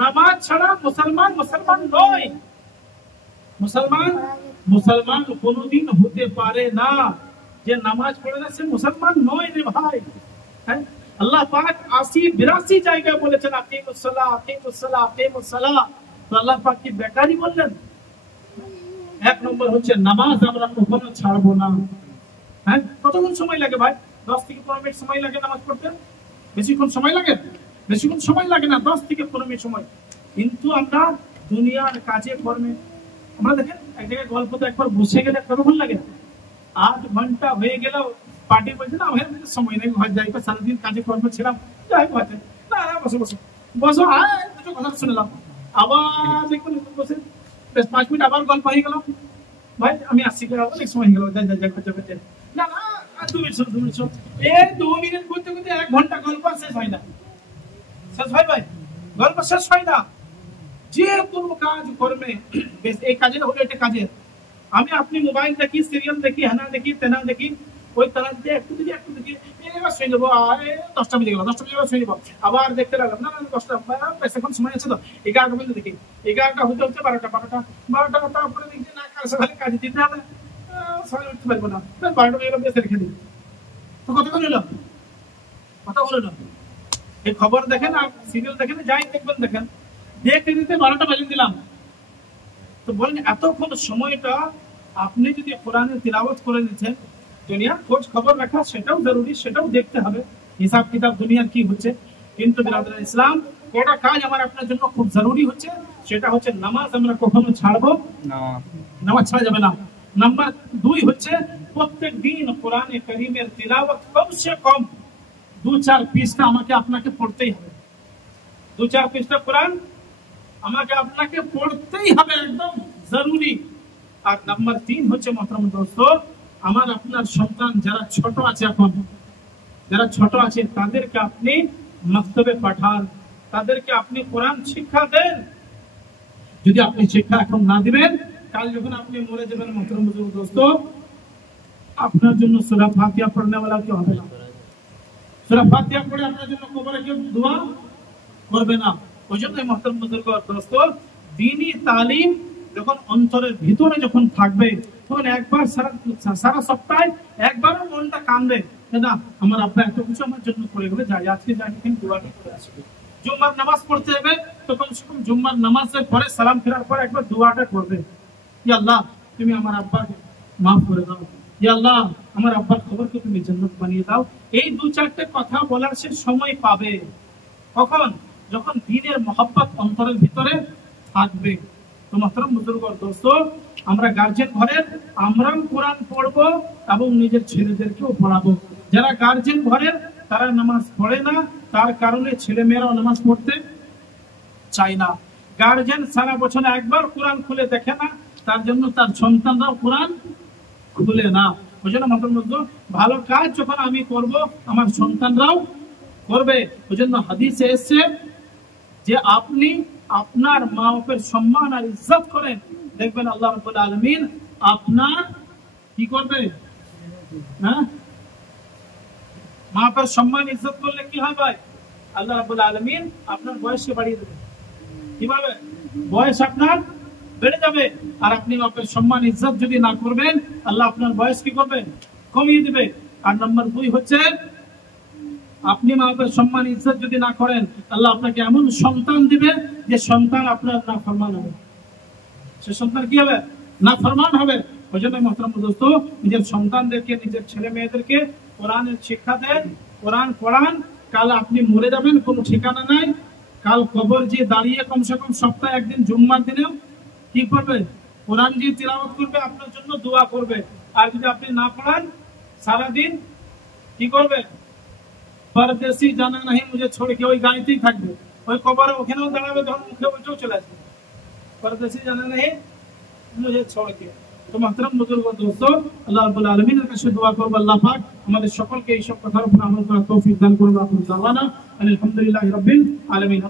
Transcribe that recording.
নামাজ ছাড়া মুসলমান মুসলমান নয়। মুসলমান কোনোদিন হতে পারে না যে নামাজ পড়ে না সে মুসলমান নয় রে ভাই। হ্যাঁ, আল্লাহ পাক ৮০-৮২ জায়গায় বলেছেন আকিমুস সালাহ আকিমুস সালাহ আকিমুস সালাহ। তো আল্লাহ পাক কি বেকারই বললেন? এক নম্বর হচ্ছে নামাজ আমরা কখনো ছাড়বো না। হ্যাঁ, কতক্ষণ সময় লাগে ভাই? 10 থেকে 15 মিনিট সময় লাগে নামাজ পড়তে। বেশিক্ষণ সময় লাগে? বেশিক্ষণ সময় লাগে না, 10 থেকে 15 মিনিট সময়। কিন্তু আমরা দুনিয়ার কাজে কর্মে আমরা দেখেন এক জায়গায় গল্পতে একবার বসে গেলে কতক্ষণ লাগে? 8 ঘন্টা হয়ে গেল, পার্টি বলছে না আমার সময় নেই, ঘর যাই, সারাদিন কাজে কর্মে ছিলাম, যাই ঘরে না বসে বসে বসো, দুটো কথা শুনলাম, আবার দেখুন বসে বেশ 5 মিনিট আবার গল্প হয়ে গেল, ভাই আমি আসছি, অনেক সময় হয়ে গেল, যাই যাই যাই না না 2 মিনিট শোন 2 মিনিট শোন, এই 2 মিনিট করতে করতে 1 ঘন্টা গল্প শেষ হয় না। শেষ হয় ভাই? গল্প শেষ হয় না। যে কোনো কাজ কর্মে বেশ এই কাজের হলো এটা কাজের, আমি আপনি মোবাইল দেখি, সিরিয়াল দেখি, হেনা দেখি, তেনা দেখি, ওই তারা দিয়ে একটু দেখি এবার শুয়ে নেবো, 10টা বেজে গেল, 10টা বেজে গেল শুয়ে নেবো, আবার দেখতে লাগলাম, না 10টা বেশ এখন সময় আছে তো 11টা পর্যন্ত দেখি, 11টা হতে হতে 12টা তারপরে দেখি না খালি কাজ দিতে হবে, সবাই উঠতে পারবো না, 12টা বেজে গেল, বেশ রেখে দিই। তো কতক্ষণ হলো? এই খবর দেখেন আর সিরিয়াল দেখেন, যাই দেখবেন দেখেন, দেখতে দিতে 12টা বাজিয়ে দিলাম। তো বলেন এতক্ষণ সময়টা আপনি যদি কোরআনের তিলাওয়াত করে নিচ্ছেন, দুনিয়ার খোঁজ খবর রাখা সেটাও জরুরি, সেটাও দেখতে হবে, হিসাব কিতাব দুনিয়ার কি হচ্ছে। কিন্তু বিরাদর ইসলাম, কটা কাজ আমার আপনার জন্য খুব জরুরি হচ্ছে, সেটা হচ্ছে নামাজ আমরা কখনো ছাড়বো না, নামাজ ছাড়া যাবে না। নাম্বার 2 হচ্ছে প্রত্যেক দিন কোরআনে কারীমের তিলাওয়াত কমসে কম 2-4 পৃষ্ঠা আমাকে আপনাকে পড়তেই হবে। 2-4 পৃষ্ঠা কোরআন আমাকে আপনাকে পড়তেই হবে, একদম জরুরি। আর নাম্বার 3 হচ্ছে মোহতরম দোস্ত, আমার আপনার সন্তান যারা ছোট আছে, এখন যারা ছোট আছে তাদেরকে আপনি মক্তবে পাঠান, তাদেরকে আপনি কোরআন শিক্ষা দেন। যদি আপনি শিক্ষা এখন না দিবেন, কাল যখন আপনি মরে যাবেন মোহতরম দোস্ত, আপনার জন্য সূরা ফাতিহা পড়নে वाला কেউ হবে না। সূরা ফাতিহা পড়ে আপনার জন্য কবরে কেউ দোয়া করবে না। ওইজন্য মোহতরম বুজুর্গ দোস্ত, দ্বীনি তালিম যখন অন্তরের ভিতরে যখন থাকবে, তখন একবার সারা সপ্তাহে একবারও মনটা কাঁদবে না, আমার আব্বা এত কিছু আমার জন্য করে গেলে, যাই আজকে যাই কিন্তু দোয়াটা করে আসবে। জুম্মার নামাজ পড়তে যাবে, তো কমসে কম জুম্মার নামাজের পরে সালাম ফেরার পর একবার দোয়াটা করবে, ইয়া আল্লাহ তুমি আমার আব্বাকে মাফ করে দাও, ইয়া আল্লাহ আমার আব্বার খবরকে তুমি জান্নাত বানিয়ে দাও। এই 2-4টে কথা বলার সে সময় পাবে কখন? যখন দ্বীনের মহব্বত অন্তরের ভিতরে থাকবে। তো মোহতরম বুজুর্গ দোস্ত, আমরা গার্জিয়ান ঘরের আমরাও কোরআন পড়বো এবং নিজের ছেলেদেরকেও পড়াবো। যারা গার্জিয়ান ঘরের তারা নামাজ পড়ে না, তার কারণে ছেলে মেয়েরাও নামাজ পড়তে চায় না। গার্জিয়ান সারা বছরে একবার কোরআন খুলে দেখে না, তার জন্য তার সন্তানরাও কোরআন খুলে না। ওই জন্য মোহতরম বুজুর্গ, ভালো কাজ যখন আমি করব আমার সন্তানরাও করবে। ওই জন্য হাদিসে এসেছে যে আপনি আপনার মা বাপের সম্মান আর ইজ্জত করেন, দেখবেন আল্লাহ রাব্বুল আলামিন আপনার কি করবে? হ্যাঁ, মা বাপের সম্মান ইজ্জত করলে কি হয় ভাই? আল্লাহ রাব্বুল আলামিন আপনার বয়সকে বাড়িয়ে দেবে। কিভাবে? বয়স আপনার বেড়ে যাবে। আর আপনি বাপের সম্মান ইজ্জত যদি না করবেন, আল্লাহ আপনার বয়স কি করবে? কমিয়ে দিবে। আর নাম্বার 2 হচ্ছে আপনি মা বাপের সম্মান ইজ্জত যদি না করেন, আল্লাহ আপনাকে এমন সন্তান দিবে যে সন্তান আপনার নাফরমান হবে, সে সন্তান কি হবে? নাফরমান হবে। ওই জন্য মোহতরম দোস্ত, নিজের সন্তানদেরকে, নিজের ছেলে মেয়েদেরকে কোরআনের শিক্ষা দেন, কোরআন পড়ান। কাল আপনি মরে যাবেন, কোনো ঠিকানা নাই, কাল কবর যে দাঁড়িয়ে কমসে কম সপ্তাহে একদিন জুম্মার দিনেও কি করবে? কোরআন যে তিলাওয়াত করবে, আপনার জন্য দোয়া করবে। আর যদি আপনি না পড়ান, সারাদিন কি করবে? परदेसी जाना नहीं मुझे छोड़ के वही गाइते ही থাকবে, ওই কবরে ওখানেও দাঁড়াবে, তখন মুখে উল্টেও চলে আসবে, परदेसी जाना नहीं मुझे छोड़ के। তো মোহতরম বুজুর্গ দোস্ত, আল্লাহ রাব্বুল আলামিনের কাছে দোয়া করব, আল্লাহ পাক আমাদের সকলকে এই সব কথার উপর আমল করার তৌফিক দান করুন। আলহামদুলিল্লাহি রাব্বিল আলামিন।